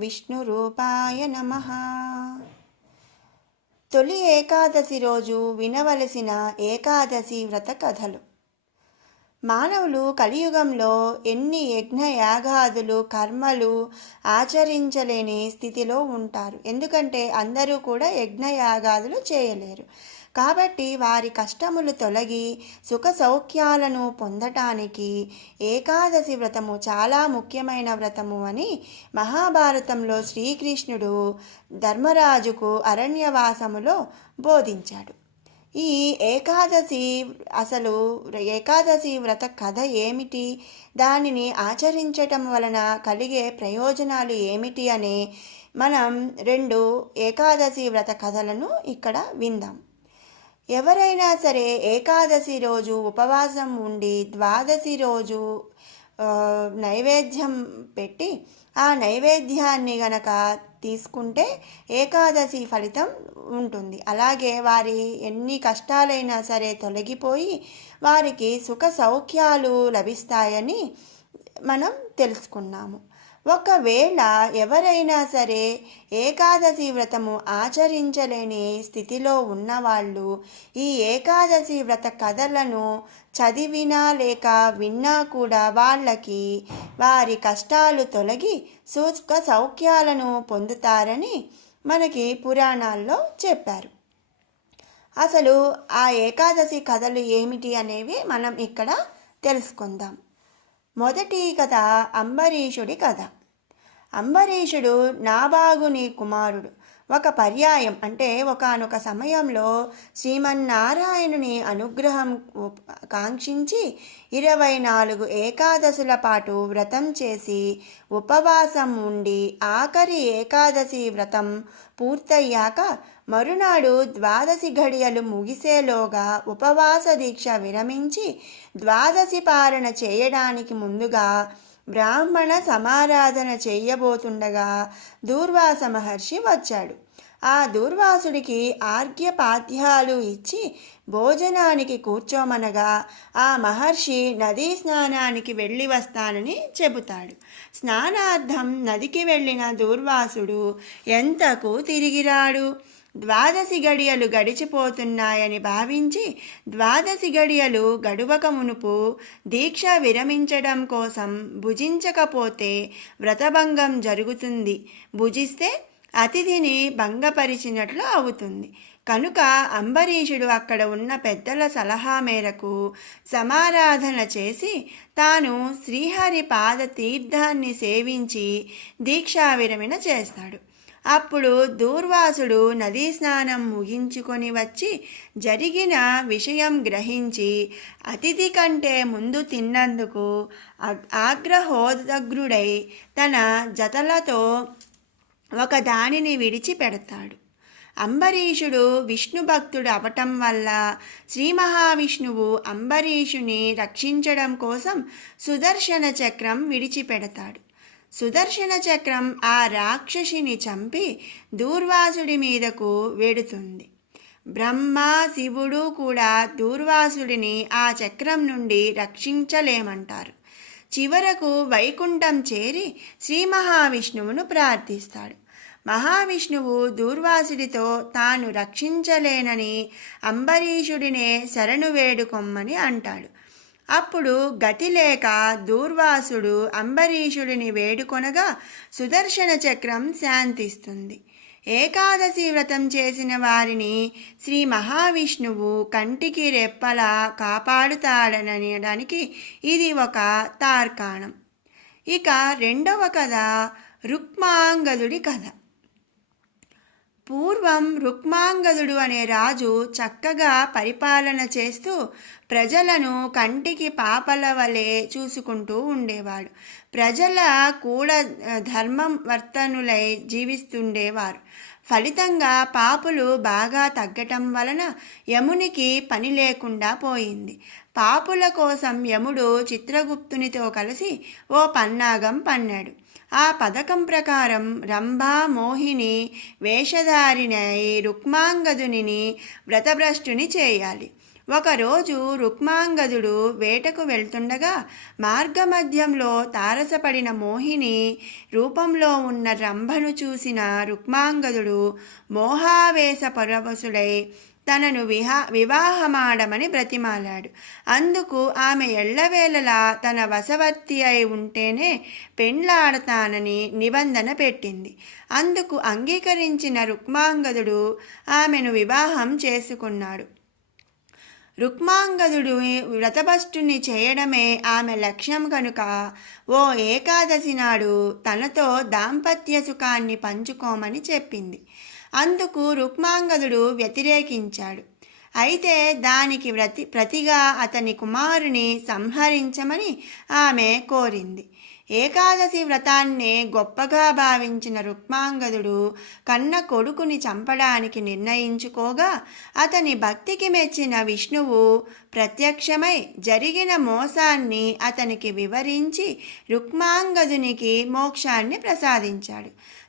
విష్ణురూపాయ నమ. తొలి ఏకాదశి రోజు వినవలసిన ఏకాదశి వ్రత కథలు. మానవులు కలియుగంలో ఎన్ని యజ్ఞయాగాదులు కర్మలు ఆచరించలేని స్థితిలో ఉంటారు. ఎందుకంటే అందరూ కూడా యజ్ఞయాగాదులు చేయలేరు. కాబట్టి వారి కష్టములు తొలగి సుఖ సౌఖ్యాలను పొందటానికి ఏకాదశి వ్రతము చాలా ముఖ్యమైన వ్రతము అని మహాభారతంలో శ్రీకృష్ణుడు ధర్మరాజుకు అరణ్యవాసములో బోధించాడు. ఈ ఏకాదశి అసలు ఏకాదశి వ్రత కథ ఏమిటి? దానిని ఆచరించటం వలన కలిగే ప్రయోజనాలు ఏమిటి అనే మనం రెండు ఏకాదశి వ్రత కథలను ఇక్కడ విందాం. ఎవరైనా సరే ఏకాదశి రోజు ఉపవాసం ఉండి ద్వాదశి రోజు నైవేద్యం పెట్టి ఆ నైవేద్యాన్ని గనక తీసుకుంటే ఏకాదశి ఫలితం ఉంటుంది. అలాగే వారి ఎన్ని కష్టాలైనా సరే తొలగిపోయి వారికి సుఖ సౌఖ్యాలు లభిస్తాయని మనం తెలుసుకున్నాము. ఒకవేళ ఎవరైనా సరే ఏకాదశి వ్రతము ఆచరించలేని స్థితిలో ఉన్నవాళ్ళు ఈ ఏకాదశి వ్రత కథలను చదివినా లేక విన్నా కూడా వాళ్ళకి వారి కష్టాలు తొలగి సూక్ష్మ సౌఖ్యాలను పొందుతారని మనకి పురాణాల్లో చెప్పారు. అసలు ఆ ఏకాదశి కథలు ఏమిటి అనేవి మనం ఇక్కడ తెలుసుకుందాం. మొదటి కథ అంబరీషుడి కథ. అంబరీషుడు నాబాగుని కుమారుడు. ఒక పర్యాయం. అంటే ఒకానొక సమయంలో శ్రీమన్నారాయణుని అనుగ్రహం కాంక్షించి ఇరవై నాలుగు ఏకాదశుల పాటు వ్రతం చేసి ఉపవాసం ఉండి ఆఖరి ఏకాదశి వ్రతం పూర్తయ్యాక మరునాడు ద్వాదశి ఘడియలు ముగిసేలోగా ఉపవాస దీక్ష విరమించి ద్వాదశి పారణ చేయడానికి ముందుగా బ్రాహ్మణ సమారాధన చేయబోతుండగా దూర్వాస మహర్షి వచ్చాడు. ఆ దూర్వాసుడికి ఆర్ఘ్యపాద్యాలు ఇచ్చి భోజనానికి కూర్చోమనగా ఆ మహర్షి నదీ స్నానానికి వెళ్ళి వస్తానని చెబుతాడు. స్నానార్థం నదికి వెళ్ళిన దూర్వాసుడు ఎంతకు తిరిగిరాడు? ద్వాదశి గడియలు గడిచిపోతున్నాయని భావించి ద్వాదశి గడియలు గడువక మునుపు దీక్ష విరమించడం కోసం భుజించకపోతే వ్రతభంగం జరుగుతుంది. భుజిస్తే అతిథిని భంగపరిచినట్లు అవుతుంది. కనుక అంబరీషుడు అక్కడ ఉన్న పెద్దల సలహా మేరకు సమారాధన చేసి తాను శ్రీహరి పాద తీర్థాన్ని సేవించి దీక్షా విరమణ చేస్తాడు. అప్పుడు దూర్వాసుడు నదీ స్నానం ముగించుకొని వచ్చి జరిగిన విషయం గ్రహించి అతిథి కంటే ముందు తిన్నందుకు ఆగ్రహోదగ్రుడై తన జతలతో ఒక దానిని విడిచిపెడతాడు. అంబరీషుడు విష్ణు భక్తుడు అవటం వల్ల శ్రీ మహావిష్ణువు అంబరీషుని రక్షించడం కోసం సుదర్శన చక్రం విడిచిపెడతాడు. సుదర్శన చక్రం ఆ రాక్షసిని చంపి దూర్వాసుడి మీదకు వెడుతుంది. బ్రహ్మ శివుడు కూడా దూర్వాసుడిని ఆ చక్రం నుండి రక్షించలేమంటారు. చివరకు వైకుంఠం చేరి శ్రీ మహావిష్ణువును ప్రార్థిస్తాడు. మహావిష్ణువు దూర్వాసుడితో తాను రక్షించలేనని అంబరీషుడినే శరణు వేడుకొమ్మని అంటాడు. అప్పుడు గతి లేక దూర్వాసుడు అంబరీషుడిని వేడుకొనగా సుదర్శన చక్రం శాంతిస్తుంది. ఏకాదశి వ్రతం చేసిన వారిని శ్రీ మహావిష్ణువు కంటికి రెప్పలా కాపాడుతాడనడానికి ఇది ఒక తార్కాణం. ఇక రెండవ కథ రుక్మాంగదుడి కథ. పూర్వం రుక్మాంగదుడు అనే రాజు చక్కగా పరిపాలన చేస్తూ ప్రజలను కంటికి పాపల వలె చూసుకుంటూ ఉండేవాడు. ప్రజల కూడా ధర్మం వర్తనులై జీవిస్తుండేవారు. ఫలితంగా పాపులు బాగా తగ్గటం వలన యమునికి పని లేకుండా పోయింది. పాపుల కోసం యముడు చిత్రగుప్తునితో కలిసి ఓ పన్నాగం పన్నాడు. ఆ పథకం ప్రకారం రంభా మోహిని వేషధారినై రుక్మాంగదుని వ్రతభ్రష్టుని చేయాలి. ఒకరోజు రుక్మాంగదుడు వేటకు వెళ్తుండగా మార్గమధ్యంలో తారసపడిన మోహిని రూపంలో ఉన్న రంభను చూసిన రుక్మాంగదుడు మోహావేశ పరవశుడై తనను విహా వివాహమాడమని బ్రతిమాలాడు. అందుకు ఆమె ఎల్లవేళలా తన వశవర్తి అయి ఉంటేనే పెండ్లాడతానని నిబంధన పెట్టింది. అందుకు అంగీకరించిన రుక్మాంగదుడు ఆమెను వివాహం చేసుకున్నాడు. రుక్మాంగదుడు వ్రతభష్టుని చేయడమే ఆమె లక్ష్యం కనుక. ఓ ఏకాదశి నాడు తనతో దాంపత్య సుఖాన్ని పంచుకోమని చెప్పింది. అందుకు రుక్మాంగదుడు వ్యతిరేకించాడు. అయితే దానికి ప్రతి ప్రతిగా అతని కుమారుని సంహరించమని ఆమె కోరింది. ఏకాదశి వ్రతాన్నే గొప్పగా భావించిన రుక్మాంగదుడు కన్న కొడుకుని చంపడానికి నిర్ణయించుకోగా అతని భక్తికి మెచ్చిన విష్ణువు ప్రత్యక్షమై జరిగిన మోసాన్ని అతనికి వివరించి రుక్మాంగదునికి మోక్షాన్ని ప్రసాదించాడు.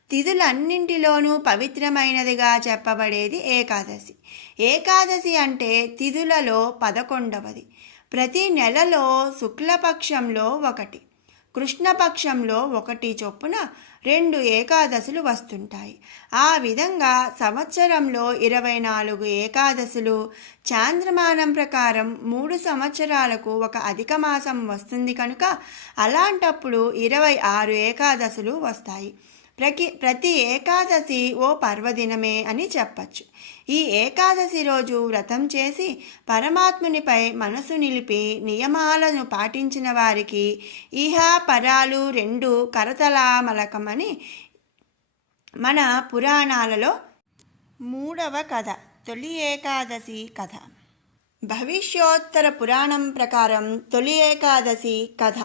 తిథులన్నింటిలోనూ పవిత్రమైనదిగా చెప్పబడేది ఏకాదశి. ఏకాదశి అంటే తిథులలో పదకొండవది. ప్రతి నెలలో శుక్లపక్షంలో ఒకటి. కృష్ణపక్షంలో ఒకటి చొప్పున రెండు ఏకాదశులు వస్తుంటాయి. ఆ విధంగా సంవత్సరంలో ఇరవై నాలుగు ఏకాదశులు చాంద్రమానం ప్రకారం మూడు సంవత్సరాలకు ఒక అధిక మాసం వస్తుంది కనుక అలాంటప్పుడు ఇరవై ఆరు ఏకాదశులు వస్తాయి. ప్రతి ప్రతి ఏకాదశి ఓ పర్వదినమే అని చెప్పచ్చు. ఈ ఏకాదశి రోజు వ్రతం చేసి పరమాత్మునిపై మనసు నిలిపి నియమాలను పాటించిన వారికి ఇహ పరాలు రెండు కరతలామలకమని మన పురాణాలలో మూడవ కథ తొలి ఏకాదశి కథ. భవిష్యోత్తర పురాణం ప్రకారం తొలి ఏకాదశి కథ.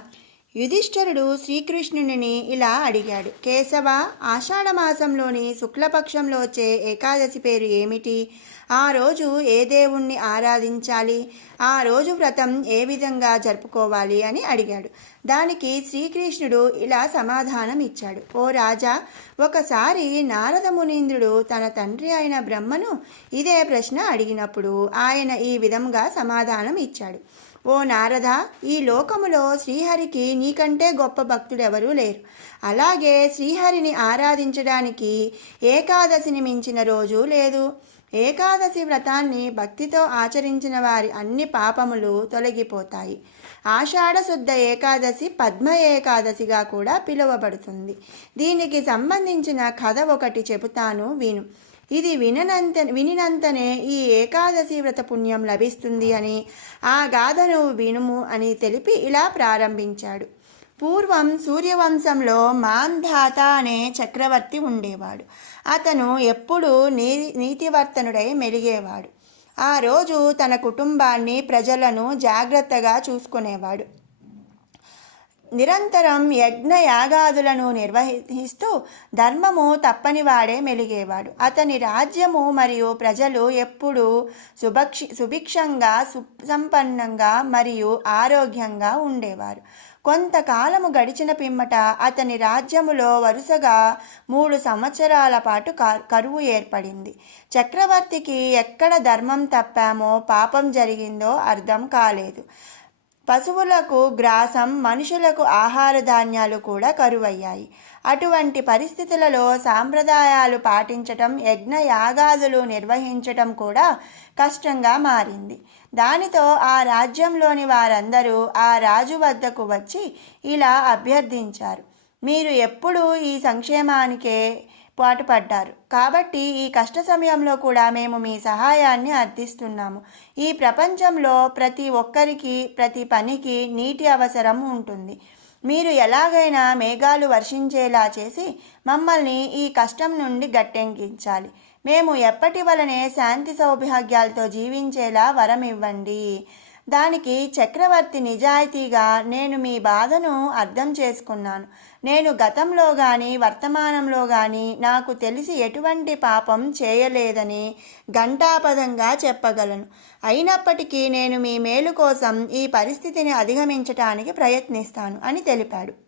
యుధిష్ఠరుడు శ్రీకృష్ణుని ఇలా అడిగాడు. కేశవ ఆషాఢమాసంలోని శుక్లపక్షంలో వచ్చే ఏకాదశి పేరు ఏమిటి? ఆ రోజు ఏ దేవుణ్ణి ఆరాధించాలి? ఆ రోజు వ్రతం ఏ విధంగా జరుపుకోవాలి అని అడిగాడు. దానికి శ్రీకృష్ణుడు ఇలా సమాధానం ఇచ్చాడు. ఓ రాజా ఒకసారి నారద మునీంద్రుడు తన తండ్రి అయిన బ్రహ్మను ఇదే ప్రశ్న అడిగినప్పుడు ఆయన ఈ విధంగా సమాధానం ఇచ్చాడు. ఓ నారద ఈ లోకములో శ్రీహరికి నీకంటే గొప్ప భక్తుడెవరూ లేరు. అలాగే శ్రీహరిని ఆరాధించడానికి ఏకాదశిని మించిన రోజు లేదు. ఏకాదశి వ్రతాన్ని భక్తితో ఆచరించిన వారి అన్ని పాపములు తొలగిపోతాయి. ఆషాఢ శుద్ధ ఏకాదశి పద్మ ఏకాదశిగా కూడా పిలువబడుతుంది. దీనికి సంబంధించిన కథ ఒకటి చెబుతాను విను. ఇది విననంత వినినంతనే ఈ ఏకాదశి వ్రత పుణ్యం లభిస్తుంది అని ఆ గాథను వినుము అని తెలిపి ఇలా ప్రారంభించాడు. పూర్వం సూర్యవంశంలో మాంధాత అనే చక్రవర్తి ఉండేవాడు. అతను ఎప్పుడూ నీ నీతివర్తనుడై మెలిగేవాడు. ఆ రోజు తన కుటుంబాన్ని ప్రజలను జాగ్రత్తగా చూసుకునేవాడు. నిరంతరం యజ్ఞ యాగాదులను నిర్వహిస్తూ ధర్మము తప్పనివాడే మెలిగేవాడు. అతని రాజ్యము మరియు ప్రజలు ఎప్పుడూ సుభక్షి సుభిక్షంగా సుసంపన్నంగా మరియు ఆరోగ్యంగా ఉండేవారు. కొంతకాలము గడిచిన పిమ్మట అతని రాజ్యములో వరుసగా మూడు సంవత్సరాల పాటు కరువు ఏర్పడింది. చక్రవర్తికి ఎక్కడ ధర్మం తప్పామో పాపం జరిగిందో అర్థం కాలేదు. పశువులకు గ్రాసం మనుషులకు ఆహార ధాన్యాలు కూడా కరువయ్యాయి. అటువంటి పరిస్థితులలో సాంప్రదాయాలు పాటించటం యజ్ఞ యాగాదులు నిర్వహించటం కూడా కష్టంగా మారింది. దానితో ఆ రాజ్యంలోని వారందరూ ఆ రాజు వద్దకు వచ్చి ఇలా అభ్యర్థించారు. మీరు ఎప్పుడూ ఈ సంక్షేమానికే పాటుపడ్డారు కాబట్టి ఈ కష్ట సమయంలో కూడా మేము మీ సహాయాన్ని అర్థిస్తున్నాము. ఈ ప్రపంచంలో ప్రతి ఒక్కరికి ప్రతి పనికి నీటి అవసరం ఉంటుంది. మీరు ఎలాగైనా మేఘాలు వర్షించేలా చేసి మమ్మల్ని ఈ కష్టం నుండి గట్టెంకించాలి మేము ఎప్పటి వలనే శాంతి సౌభాగ్యాలతో జీవించేలా వరం ఇవ్వండి దానికి చక్రవర్తి నిజాయితీగా నేను మీ బాధను అర్థం చేసుకున్నాను. నేను గతంలో కానీ వర్తమానంలో కానీ నాకు తెలిసి ఎటువంటి పాపం చేయలేదని ఘంటాపదంగా చెప్పగలను. అయినప్పటికీ నేను మీ మేలు కోసం ఈ పరిస్థితిని అధిగమించటానికి ప్రయత్నిస్తాను అని తెలిపాడు.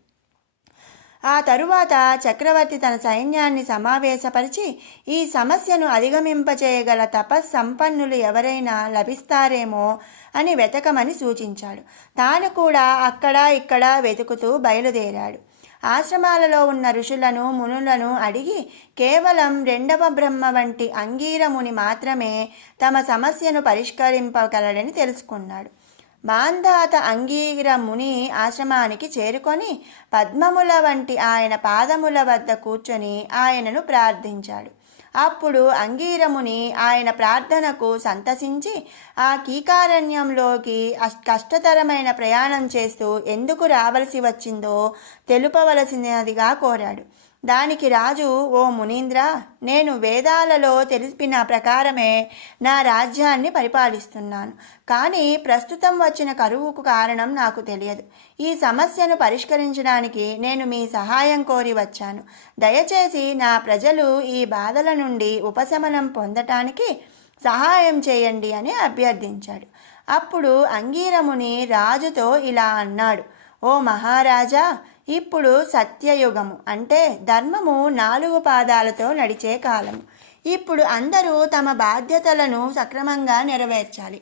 ఆ తరువాత చక్రవర్తి తన సైన్యాన్ని సమావేశపరిచి ఈ సమస్యను అధిగమింపచేయగల తపస్సంపన్నులు ఎవరైనా లభిస్తారేమో అని వెతకమని సూచించాడు. తాను కూడా అక్కడ ఇక్కడ వెతుకుతూ బయలుదేరాడు. ఆశ్రమాలలో ఉన్న ఋషులను మునులను అడిగి కేవలం రెండవ బ్రహ్మ వంటి అంగీరముని మాత్రమే తమ సమస్యను పరిష్కరింపగలడని తెలుసుకున్నాడు. మాంధాత అంగీర ముని ఆశ్రమానికి చేరుకొని పద్మముల వంటి ఆయన పాదముల వద్ద కూర్చొని ఆయనను ప్రార్థించాడు. అప్పుడు అంగీరముని ఆయన ప్రార్థనకు సంతసించి ఆ కీకారణ్యంలోకి కష్టతరమైన ప్రయాణం చేస్తూ ఎందుకు రావలసి వచ్చిందో తెలుపవలసినదిగా కోరాడు. దానికి రాజు ఓ మునీంద్ర నేను వేదాలలో తెలిపిన ప్రకారమే నా రాజ్యాన్ని పరిపాలిస్తున్నాను. కానీ ప్రస్తుతం వచ్చిన కరువుకు కారణం నాకు తెలియదు. ఈ సమస్యను పరిష్కరించడానికి నేను మీ సహాయం కోరి వచ్చాను. దయచేసి నా ప్రజలు ఈ బాధల నుండి ఉపశమనం పొందటానికి సహాయం చేయండి అని అభ్యర్థించాడు. అప్పుడు అంగీరముని రాజుతో ఇలా అన్నాడు ఓ మహారాజా ఇప్పుడు సత్యయుగము. అంటే ధర్మము నాలుగు పాదాలతో నడిచే కాలము. ఇప్పుడు అందరూ తమ బాధ్యతలను సక్రమంగా నెరవేర్చాలి.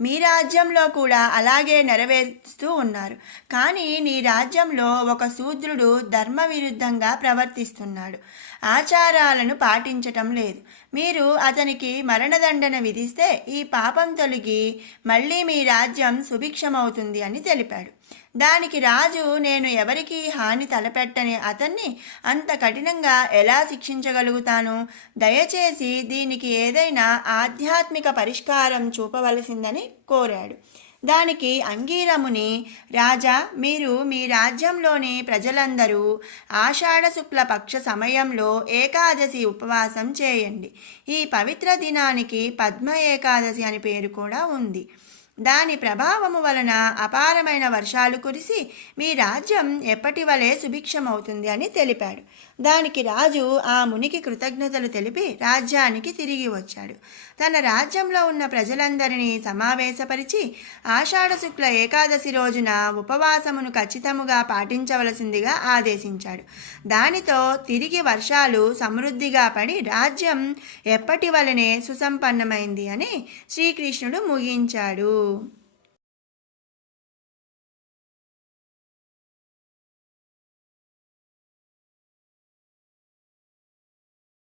మీ రాజ్యంలో కూడా అలాగే నెరవేరుస్తూ ఉన్నారు. కానీ నీ రాజ్యంలో ఒక శూద్రుడు ధర్మ విరుద్ధంగా ప్రవర్తిస్తున్నాడు. ఆచారాలను పాటించటం లేదు. మీరు అతనికి మరణదండన విధిస్తే ఈ పాపం తొలగి మళ్ళీ మీ రాజ్యం సుభిక్షమవుతుంది అని తెలిపాడు. దానికి రాజు నేను ఎవరికి హాని తలపెట్టని అతన్ని అంత కఠినంగా ఎలా శిక్షించగలుగుతాను? దయచేసి దీనికి ఏదైనా ఆధ్యాత్మిక పరిష్కారం చూపవలసిందని కోరాడు. దానికి అంగీరముని రాజా మీరు మీ రాజ్యంలోని ప్రజలందరూ ఆషాఢ శుక్ల పక్ష సమయంలో ఏకాదశి ఉపవాసం చేయండి. ఈ పవిత్ర దినానికి పద్మ ఏకాదశి అని పేరు కూడా ఉంది. దాని ప్రభావము వలన అపారమైన వర్షాలు కురిసి మీ రాజ్యం ఎప్పటి వలె సుభిక్షమవుతుంది అని తెలిపాడు. దానికి రాజు ఆ మునికి కృతజ్ఞతలు తెలిపి రాజ్యానికి తిరిగి వచ్చాడు. తన రాజ్యంలో ఉన్న ప్రజలందరినీ సమావేశపరిచి ఆషాఢ శుక్ల ఏకాదశి రోజున ఉపవాసమును ఖచ్చితముగా పాటించవలసిందిగా ఆదేశించాడు. దానితో తిరిగి వర్షాలు సమృద్ధిగా పడి రాజ్యం ఎప్పటి వలనే సుసంపన్నమైంది అని శ్రీకృష్ణుడు ముగించాడు.